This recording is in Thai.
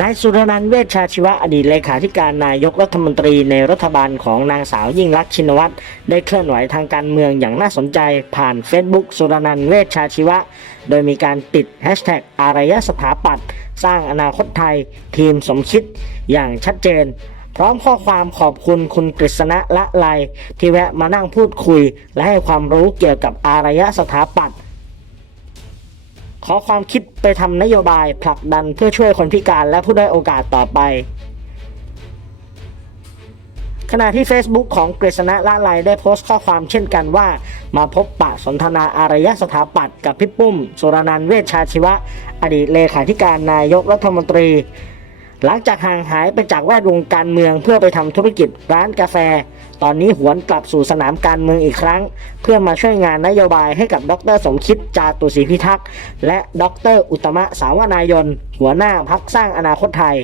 นายสุรนันท์เวชชาชีวะอดีตเลขาธิการนายกรัฐมนตรีในรัฐบาลของนางสาวยิ่งลักษณ์ชินวัตรได้เคลื่อนไหวทางการเมืองอย่างน่าสนใจผ่าน Facebook สุรนันท์เวชชาชีวะ โดยมีการติดแฮชแท็กอารยสถาปัตย์สร้างอนาคตไทย ทีมสมคิดอย่างชัดเจน พร้อมข้อความขอบคุณคุณกฤษณะละไลที่แวะมานั่งพูดคุย และให้ความรู้เกี่ยวกับอารยสถาปัตย์ ขอความคิดไปทำนโยบายผลักดันเพื่อช่วยคนพิการและผู้ได้โอกาสต่อไป ขณะที่ Facebook ของกฤษณะละไลได้โพสต์ข้อความเช่นกันว่า มาพบปะสนทนาอารยสถาปัตย์กับพี่ปุ้ม สุรนันท์เวชชาชีวะ อดีตเลขาธิการนายกรัฐมนตรี หลังจากห่างหายไปจากแวดวงการเมืองเพื่อไปทำธุรกิจร้านกาแฟ ตอนนี้หวนกลับสู่สนามการเมืองอีกครั้ง เพื่อมาช่วยงานนโยบายให้กับดรสมคิดจาตุศรีพิทักษ์และดรอุตตมะสาวนายน หัวหน้าพักสร้างอนาคตไทย